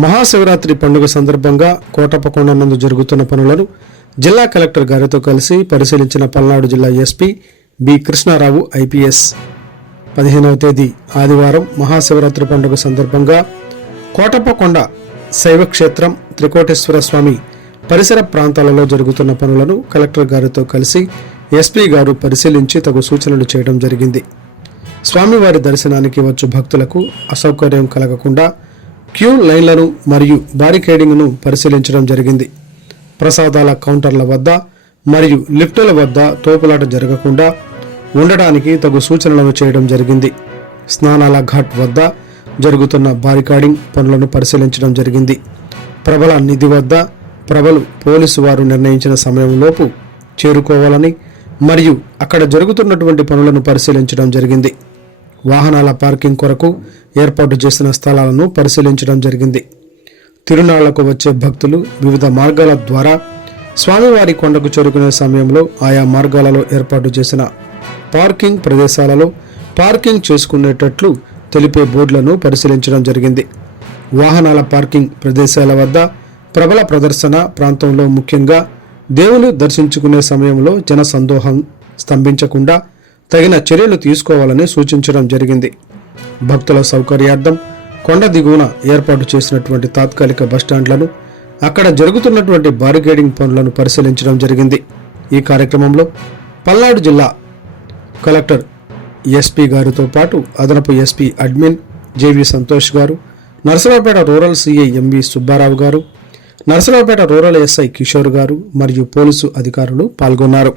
మహాశివరాత్రి పండుగ సందర్భంగా కోటప్పకొండ నందు జరుగుతున్న పనులను జిల్లా కలెక్టర్ గారితో కలిసి పరిశీలించిన పల్నాడు జిల్లా ఎస్పీ బి కృష్ణారావు ఐపీఎస్ 15వ తేదీ ఆదివారం మహాశివరాత్రి పండుగ సందర్భంగా కోటప్పకొండ శైవక్షేత్రం త్రికోటేశ్వర స్వామి పరిసర ప్రాంతాలలో జరుగుతున్న పనులను కలెక్టర్ గారితో కలిసి ఎస్పీ గారు పరిశీలించి తగు సూచనలు చేయడం జరిగింది. స్వామివారి దర్శనానికి వచ్చు భక్తులకు అసౌకర్యం కలగకుండా క్యూ లైన్లను మరియు బారికేడింగ్ను పరిశీలించడం జరిగింది. ప్రసాదాల కౌంటర్ల వద్ద మరియు లిఫ్టుల వద్ద తోపులాట జరగకుండా ఉండడానికి తగు సూచనలను చేయడం జరిగింది. స్నానాల ఘాట్ వద్ద జరుగుతున్న బారికాడింగ్ పనులను పరిశీలించడం జరిగింది. ప్రభల నిధి వద్ద ప్రభలు పోలీసు వారు నిర్ణయించిన సమయంలోపు చేరుకోవాలని మరియు అక్కడ జరుగుతున్నటువంటి పనులను పరిశీలించడం జరిగింది. వాహనాల పార్కింగ్ కొరకు ఏర్పాటు చేసిన స్థలాలను పరిశీలించడం జరిగింది. తిరునాళ్లకు వచ్చే భక్తులు వివిధ మార్గాల ద్వారా స్వామివారి కొండకు చేరుకునే సమయంలో ఆయా మార్గాలలో ఏర్పాటు చేసిన పార్కింగ్ ప్రదేశాలలో పార్కింగ్ చేసుకునేటట్లు తెలిపే బోర్డులను పరిశీలించడం జరిగింది. వాహనాల పార్కింగ్ ప్రదేశాల వద్ద ప్రబల ప్రదర్శన ప్రాంతంలో ముఖ్యంగా దేవుని దర్శించుకునే సమయంలో జన సందోహం స్తంభించకుండా తగిన చర్యలు తీసుకోవాలని సూచించడం జరిగింది. భక్తుల సౌకర్యార్థం కొండ దిగువన ఏర్పాటు చేసినటువంటి తాత్కాలిక బస్టాండ్లను అక్కడ జరుగుతున్నటువంటి బారికేడింగ్ పనులను పరిశీలించడం జరిగింది. ఈ కార్యక్రమంలో పల్నాడు జిల్లా కలెక్టర్ ఎస్పీ గారితో పాటు అదనపు ఎస్పీ అడ్మిన్ జేవి సంతోష్ గారు, Narasaraopet rural CI MV Subbarao గారు, నరసరావుపేట రూరల్ ఎస్ఐ కిషోర్ గారు మరియు పోలీసు అధికారులు పాల్గొన్నారు.